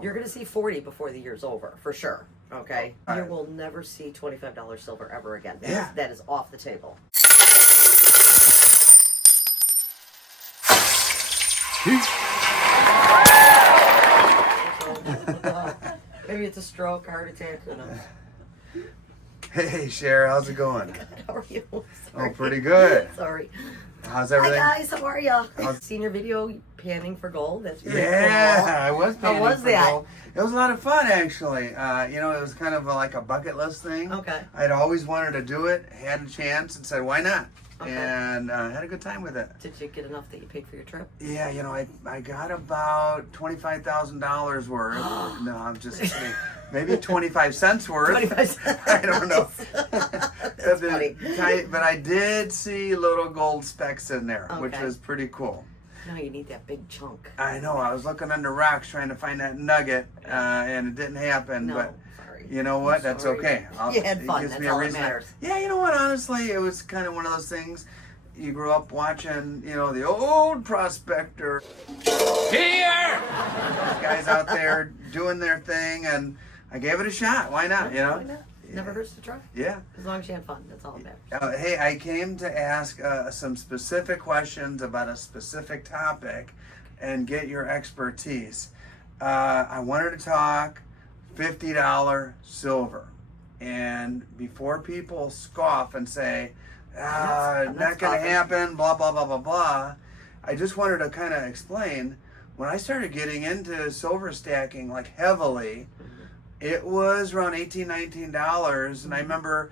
You're going to see 40 before the year's over, for sure. Okay? All You right. will never see $25 silver ever again. Yeah. That is off the table. Maybe it's a stroke, heart attack, who knows? Hey, Sherrie, how's it going? How are you? Oh, Sorry. pretty good. Sorry. How's Hi everything? guys, how are ya? How's- Seen your video panning for gold? That's pretty Yeah, cool. I was How painting was for that? gold. It was a lot of fun, actually. It was kind of like a bucket list thing. Okay. I'd always wanted to do it, had a chance, and said, why not? Okay. And had a good time with it. Did you get enough that you paid for your trip? Yeah, I got about $25,000 worth. No, I'm just kidding. Maybe 25 cents worth. 25 cents. I don't know. That's funny. But I did see little gold specks in there, which Okay. was pretty cool. No, you need that big chunk. I know. I was looking under rocks trying to find that nugget, and it didn't happen. No, But sorry. you know what? I'm That's sorry. okay. You had fun. It gives That's me a all that reason. matters. Yeah, you know what? Honestly, it was kind of one of those things. You grew up watching, the old prospector. Here! Those guys out there doing their thing, and I gave it a shot. Why not? Why not? Never hurts to try. Yeah. As long as you had fun, that's all that matters. Hey, I came to ask some specific questions about a specific topic and get your expertise. I wanted to talk $50 silver. And before people scoff and say, I'm not not going to scoffing. happen, blah, blah, blah, blah, blah, I just wanted to kind of explain, when I started getting into silver stacking like heavily, it was around $18, $19, and I remember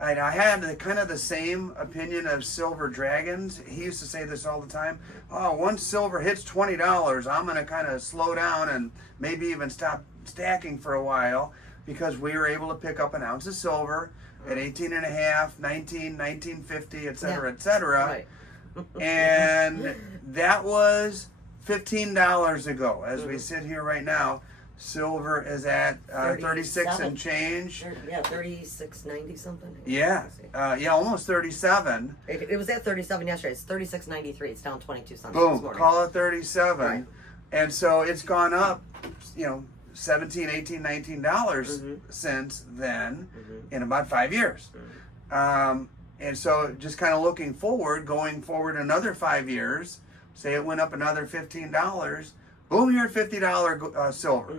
I had kind of the same opinion of silver dragons. He used to say this all the time. Oh, once silver hits $20, I'm going to kind of slow down and maybe even stop stacking for a while, because we were able to pick up an ounce of silver at 18 and a half, 19, 19.50, et cetera, et cetera. Right. And that was $15 ago. As we sit here right now, silver is at 36 and 37. change. Yeah, 36.90 something. Yeah, almost 37. It was at 37 yesterday. It's 36.93. It's down 22 cents this Boom, morning. call it 37. Right. And so it's gone up, $17, $18, $19 since then in about 5 years. And so just kind of looking forward, going forward another 5 years, say it went up another $15, boom, you're at $50 silver.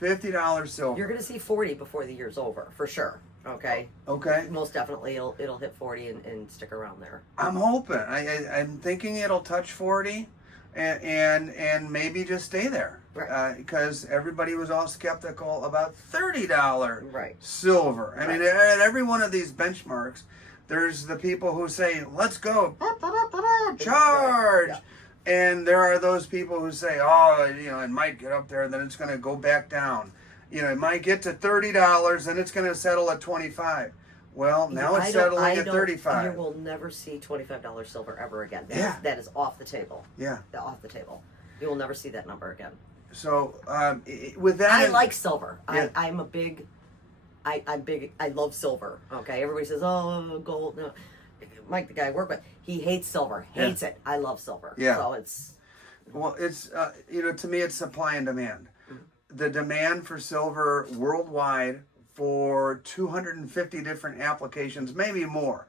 $50 silver. You're going to see 40 before the year's over, for sure. Okay? Okay. Most definitely it'll hit 40 and stick around there. I'm hoping. I'm thinking it'll touch 40 and maybe just stay there. Right. Because everybody was all skeptical about $30 Right. silver. I mean, at every one of these benchmarks, there's the people who say, let's go, charge. Yeah. And there are those people who say, oh, it might get up there, then it's going to go back down. It might get to $30, and it's going to settle at 25. Well, now it's settling at 35. You will never see $25 silver ever again. Yeah. That is off the table. Yeah. Off the table. You will never see that number again. So with that, I like silver. Yeah. I'm big. I love silver. Okay, everybody says, "Oh, gold." No, Mike, the guy I work with, he hates silver. Hates it. I love silver. Yeah. So it's to me, it's supply and demand. The demand for silver worldwide for 250 different applications, maybe more.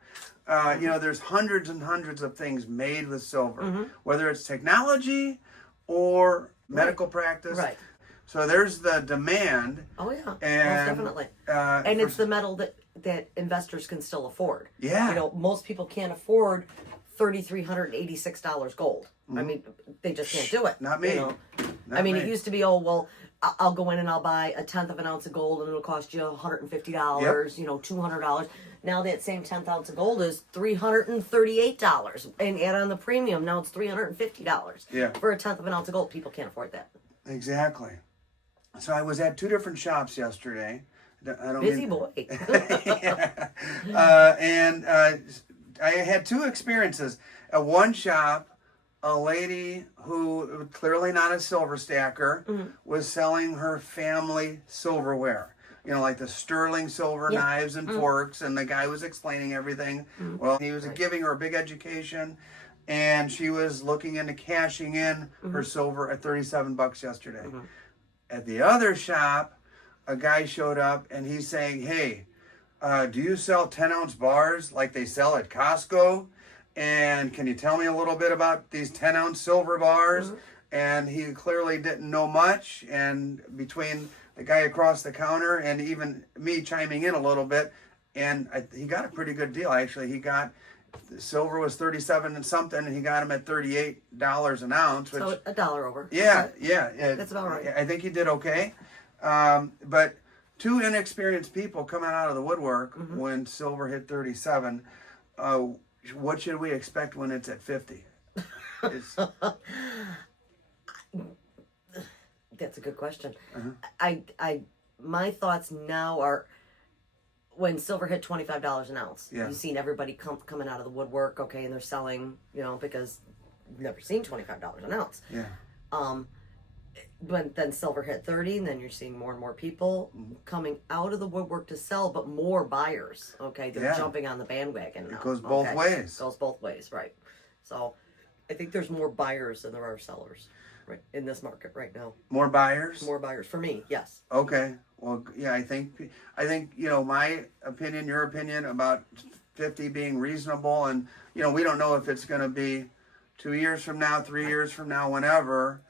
There's hundreds and hundreds of things made with silver, whether it's technology or medical practice. Right. So there's the demand. Oh yeah, And, most definitely. for- And it's the metal that investors can still afford. Yeah. Most people can't afford $3,386 gold. I mean, they just can't do it. Not me. Not Not me. It used to be, oh well, I'll go in and I'll buy a tenth of an ounce of gold and it'll cost you $150. $200. Now that same 10th ounce of gold is $338, and add on the premium. Now it's $350. Yeah. For a tenth of an ounce of gold, people can't afford that. Exactly. So I was at two different shops yesterday. I don't Busy mean- boy. Yeah. And I had two experiences. At one shop, a lady who clearly not a silver stacker was selling her family silverware. Like the sterling silver knives and forks, and the guy was explaining everything. Well, he was giving her a big education, and she was looking into cashing in her silver at $37 yesterday. At the other shop, a guy showed up and he's saying, hey, do you sell 10-ounce bars like they sell at Costco? And can you tell me a little bit about these 10-ounce silver bars? Mm-hmm. And he clearly didn't know much. And between the guy across the counter and even me chiming in a little bit, and he got a pretty good deal. Actually, he got silver was 37 and something, and he got them at $38 an ounce. Which, So $1 over. yeah, Okay. yeah, That's about right. I think he did okay. But two inexperienced people coming out of the woodwork Mm-hmm. when silver hit 37. What should we expect when it's at 50? That's a good question. Uh-huh. My thoughts now are when silver hit $25 an ounce. Yeah. You've seen everybody coming out of the woodwork, okay, and they're selling, because you've never seen $25 an ounce. Yeah. But then silver hit 30, and then you're seeing more and more people coming out of the woodwork to sell, but more buyers. Okay, they're Yeah. jumping on the bandwagon now. It goes both okay? ways. Goes both ways, right? So, I think there's more buyers than there are sellers, right, in this market right now. More buyers? More buyers for me, yes. Okay. Well, yeah, I think my opinion, your opinion about 50 being reasonable, and we don't know if it's going to be 2 years from now, 3 years from now, whenever.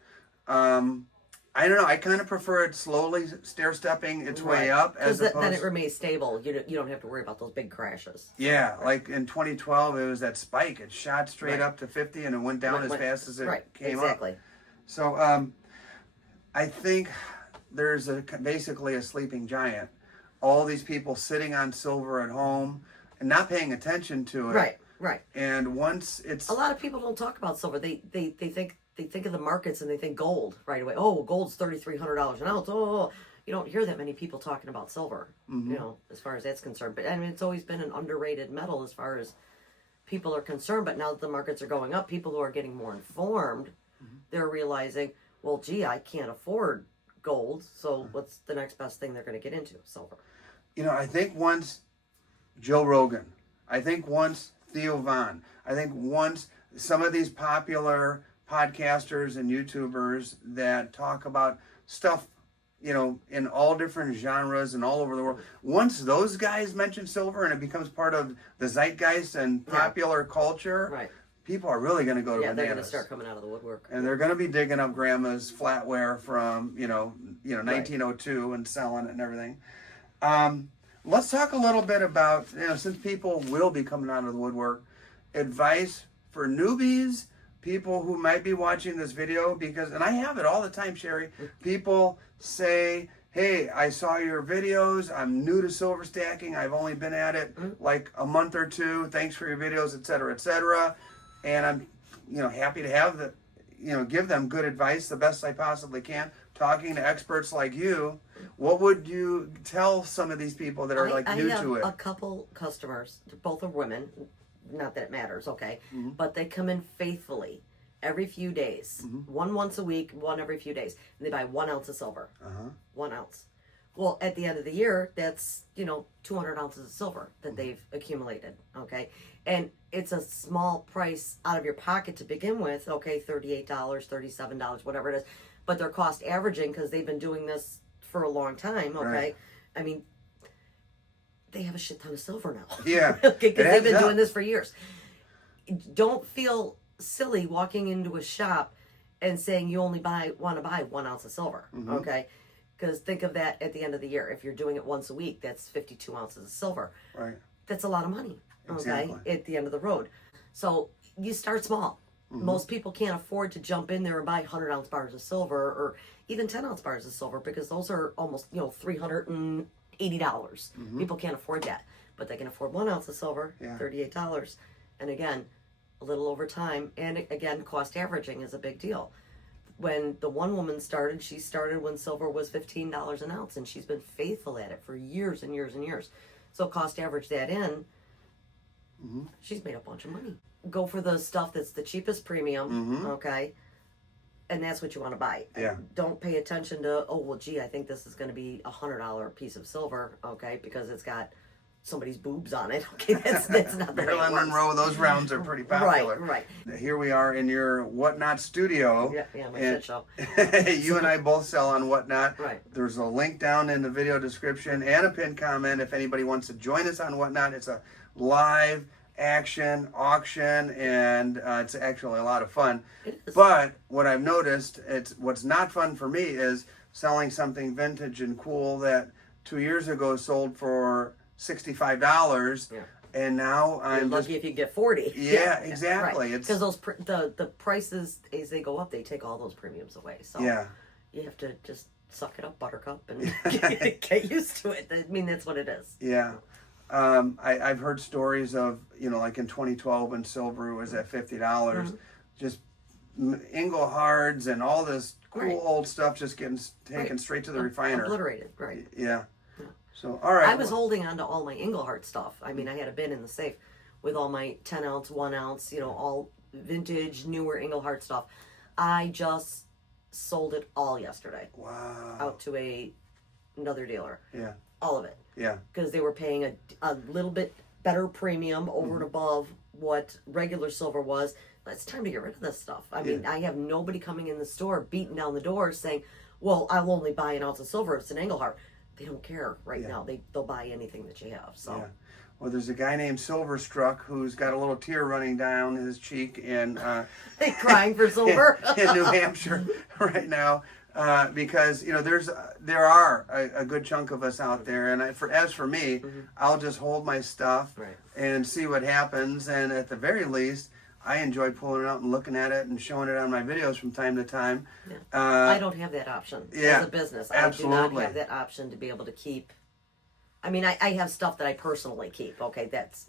I don't know. I kind of prefer it slowly stair-stepping its way up as opposed. Then it remains stable. You don't have to worry about those big crashes. Yeah, like in 2012, it was that spike. It shot straight Right. up to 50, and it went down as fast as it came exactly. up. So I think there's basically a sleeping giant. All these people sitting on silver at home and not paying attention to it. Right. And once it's A lot of people don't talk about silver. They think of the markets and they think gold right away. Oh, gold's $3,300 an ounce. Oh, you don't hear that many people talking about silver. As far as that's concerned. But I mean, it's always been an underrated metal as far as people are concerned. But now that the markets are going up, people who are getting more informed, they're realizing, well, gee, I can't afford gold. So what's the next best thing they're going to get into? Silver. I think once Joe Rogan, I think once Theo Von, I think once some of these popular podcasters and YouTubers that talk about stuff, in all different genres and all over the world. Once those guys mention silver and it becomes part of the zeitgeist and popular culture, Right. people are really going to go to bananas. They're going to start coming out of the woodwork. And they're going to be digging up grandma's flatware from, 1902 and selling it and everything. Let's talk a little bit about, since people will be coming out of the woodwork, advice for newbies, people who might be watching this video, and I have it all the time, Sherrie. People say, hey, I saw your videos. I'm new to silver stacking. I've only been at it like a month or two. Thanks for your videos, et cetera, et cetera. And I'm, happy to have give them good advice the best I possibly can. Talking to experts like you, what would you tell some of these people that are new to it? I have a couple customers. Both are women. Not that it matters, okay? But they come in faithfully every few days. One once a week, one every few days. And they buy 1 ounce of silver. 1 ounce. Well, at the end of the year, that's, 200 ounces of silver that they've accumulated, okay? And it's a small price out of your pocket to begin with, okay? $38, $37, whatever it is. But they're cost averaging because they've been doing this for a long time, okay? Right. I mean, they have a shit ton of silver now. Yeah. Because they've been adds doing up. this for years. Don't feel silly walking into a shop and saying you only want to buy 1 ounce of silver, okay? Because think of that at the end of the year. If you're doing it once a week, that's 52 ounces of silver. Right. That's a lot of money, Exactly. okay, at the end of the road. So you start small. Most people can't afford to jump in there and buy 100-ounce bars of silver or even 10-ounce bars of silver because those are almost, $380. People can't afford that. But they can afford 1 ounce of silver, $38. And again, a little over time. And again, cost averaging is a big deal. When the one woman started, she started when silver was $15 an ounce. And she's been faithful at it for years and years and years. So cost average that in, she's made a bunch of money. Go for the stuff that's the cheapest premium, okay? And that's what you want to buy. Yeah. Don't pay attention to, oh, well, gee, I think this is going to be $100 piece of silver, okay? Because it's got somebody's boobs on it. Okay, that's not the way it Marilyn works. Monroe, those rounds are pretty popular. Right. Here we are in your Whatnot studio. Yeah, my and shit show. you and I both sell on Whatnot. Right. There's a link down in the video description and a pinned comment if anybody wants to join us on Whatnot. It's a live action auction, and it's actually a lot of fun. It is. But what I've noticed, what's not fun for me is selling something vintage and cool that 2 years ago sold for $65, and now You're I'm lucky if you get 40. Yeah, exactly. Right. Because those the prices as they go up, they take all those premiums away. So you have to just suck it up, Buttercup, and get used to it. I mean, that's what it is. Yeah. I've heard stories of, like in 2012 when silver was at $50, just Inglehards and all this cool old stuff just getting taken straight to the refiner. Obliterated, right. Yeah. So, all right. I was holding on to all my Englehart stuff. I mean, I had a bin in the safe with all my 10 ounce, 1 ounce, all vintage, newer Englehart stuff. I just sold it all yesterday. Wow. Out to another dealer. Yeah. All of it. Yeah. Because they were paying a little bit better premium over and above what regular silver was. It's time to get rid of this stuff. I mean, I have nobody coming in the store beating down the door saying, well, I'll only buy an ounce of silver if it's an Englehart. They don't care right now. They'll buy anything that you have. So. Yeah. Well, there's a guy named Silverstruck who's got a little tear running down his cheek in crying for silver in New Hampshire right now because there are a good chunk of us out there, and as for me, I'll just hold my stuff and see what happens, and at the very least, I enjoy pulling it out and looking at it and showing it on my videos from time to time. Yeah. I don't have that option as a business. Absolutely. I do not have that option to be able to keep. I mean, I have stuff that I personally keep. Okay, that's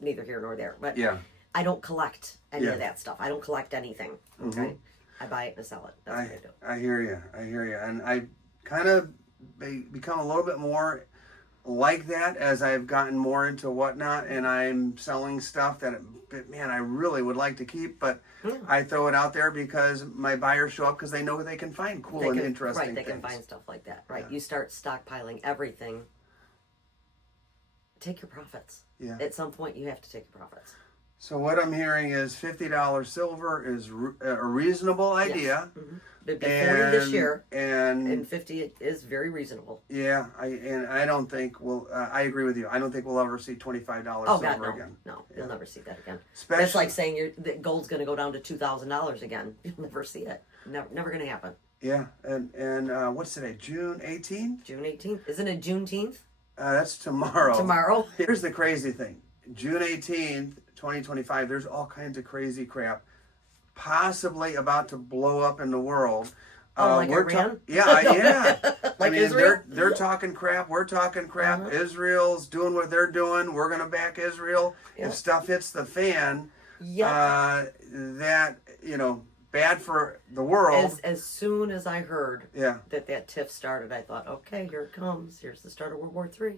neither here nor there. But I don't collect any of that stuff. I don't collect anything. Okay, I buy it and sell it. That's what I do. I hear you, and I kind of become a little bit more like that as I've gotten more into Whatnot, and I'm selling stuff that, man, I really would like to keep, but I throw it out there because my buyers show up because they know they can find cool and interesting things. Right, they can find stuff like that. Right, you start stockpiling everything. Take your profits. Yeah. At some point, you have to take your profits. So what I'm hearing is $50 silver is a reasonable idea. Yes. It'd be 40 this year, and 50 is very reasonable. Yeah, I don't think I agree with you. I don't think we'll ever see $25 silver again. No, you'll never see that again. Especially, that's like saying that gold's going to go down to $2,000 again. You'll never see it. Never going to happen. Yeah, and what's today? June 18th? June 18th. Isn't it Juneteenth? That's tomorrow. Tomorrow. Here's the crazy thing. June 18th, 2025, there's all kinds of crazy crap possibly about to blow up in the world. Like Iran? Yeah. Like Israel? They're talking crap. We're talking crap. Israel's doing what they're doing. We're going to back Israel. If stuff hits the fan, that, bad for the world. As soon as I heard that tiff started, I thought, okay, here it comes. Here's the start of World War III.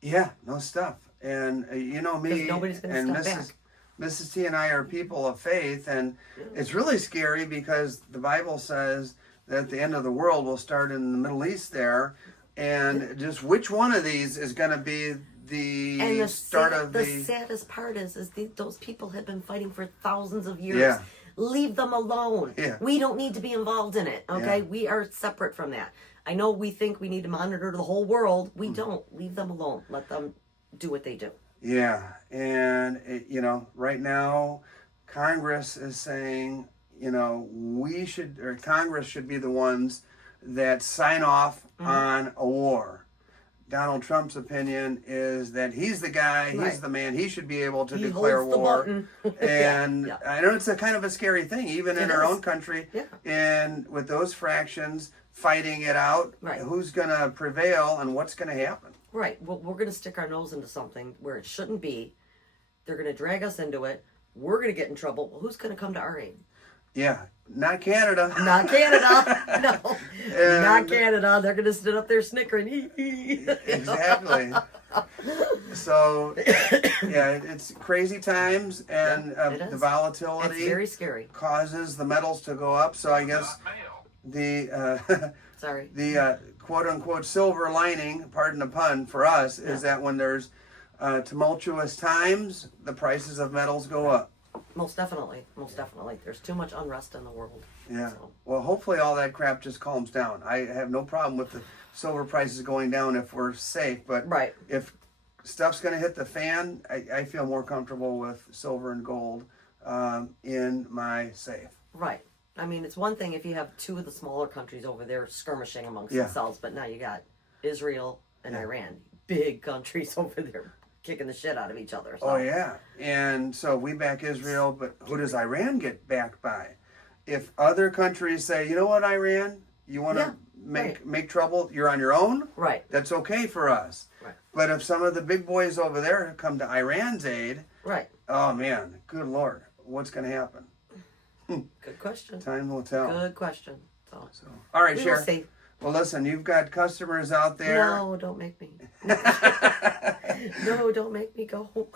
Yeah, no stuff. And me nobody's gonna and step back. Mrs. T and I are people of faith, and it's really scary because the Bible says that the end of the world will start in the Middle East there, and just which one of these is going to be the start of the saddest part is those people have been fighting for thousands of years. Yeah. Leave them alone. Yeah. We don't need to be involved in it. Okay, Yeah. we are separate from that. I know we think we need to monitor the whole world. We don't. Leave them alone. Let them do what they do. Yeah, and right now, Congress is saying, Congress should be the ones that sign off on a war. Donald Trump's opinion is that he's the guy, he's the man, he should be able to declare holds the war. button. And I know it's a kind of a scary thing, even in our own country, Yeah. and with those fractions fighting it out, who's going to prevail and what's going to happen. Right. Well, we're going to stick our nose into something where it shouldn't be. They're going to drag us into it. We're going to get in trouble. Well, who's going to come to our aid? Yeah, not Canada. Not Canada. No, not Canada. They're going to sit up there snickering. Exactly. So, it's crazy times, and the volatility it's very scary. causes the metals to go up. So I guess the Sorry. the quote unquote silver lining, pardon the pun, for us is that when there's tumultuous times, the prices of metals go up. Most definitely. Most definitely. There's too much unrest in the world. Yeah. So. Well, hopefully all that crap just calms down. I have no problem with the silver prices going down if we're safe, but Right. if stuff's going to hit the fan, I feel more comfortable with silver and gold in my safe. Right. I mean, it's one thing if you have two of the smaller countries over there skirmishing amongst Yeah. themselves, but now you got Israel and Yeah. Iran, big countries over there kicking the shit out of each other. So. Oh, yeah. And so we back Israel, but who does Iran get backed by? If other countries say, you know what, Iran, you want to make trouble, you're on your own, Right. that's okay for us. Right. But if some of the big boys over there come to Iran's aid, Right. oh, man, good Lord, what's going to happen? Good question. Time will tell. Good question. So. All right, We will Sherrie. see. Well, listen, you've got customers out there. No, don't make me. No, don't make me go home.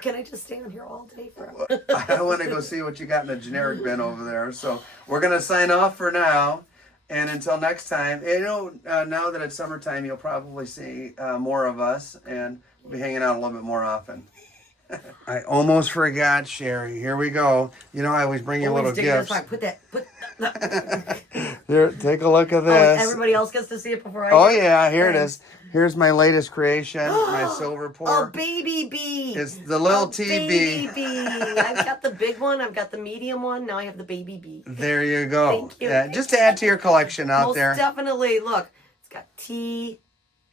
Can I just stay on here all day forever? I want to go see what you got in the generic bin over there. So we're going to sign off for now. And until next time, now that it's summertime, you'll probably see more of us, and we'll be hanging out a little bit more often. I almost forgot, Sherrie. Here we go. You know, I always bring you little gifts. Put that. Here, take a look at Oh, this. everybody else gets to see it before I Oh, do? yeah, here it is. Here's my latest creation, my silver pour. A baby bee. It's the little A TB. baby bee. I've got the big one. I've got the medium one. Now I have the baby bee. There you go. Thank you. Yeah, just to add to your collection out Most there. definitely. Look, it's got T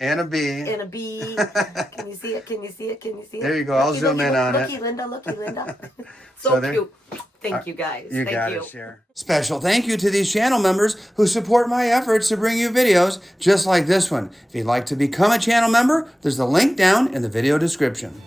And a bee. and a bee. Can you see it? Can you see it? Can you see it? There you go. I'll zoom in on it. Looky, Linda. Looky, Linda. So So there- cute. Thank you, guys. You Thank got you. it, Sherrie. Special thank you to these channel members who support my efforts to bring you videos just like this one. If you'd like to become a channel member, there's the link down in the video description.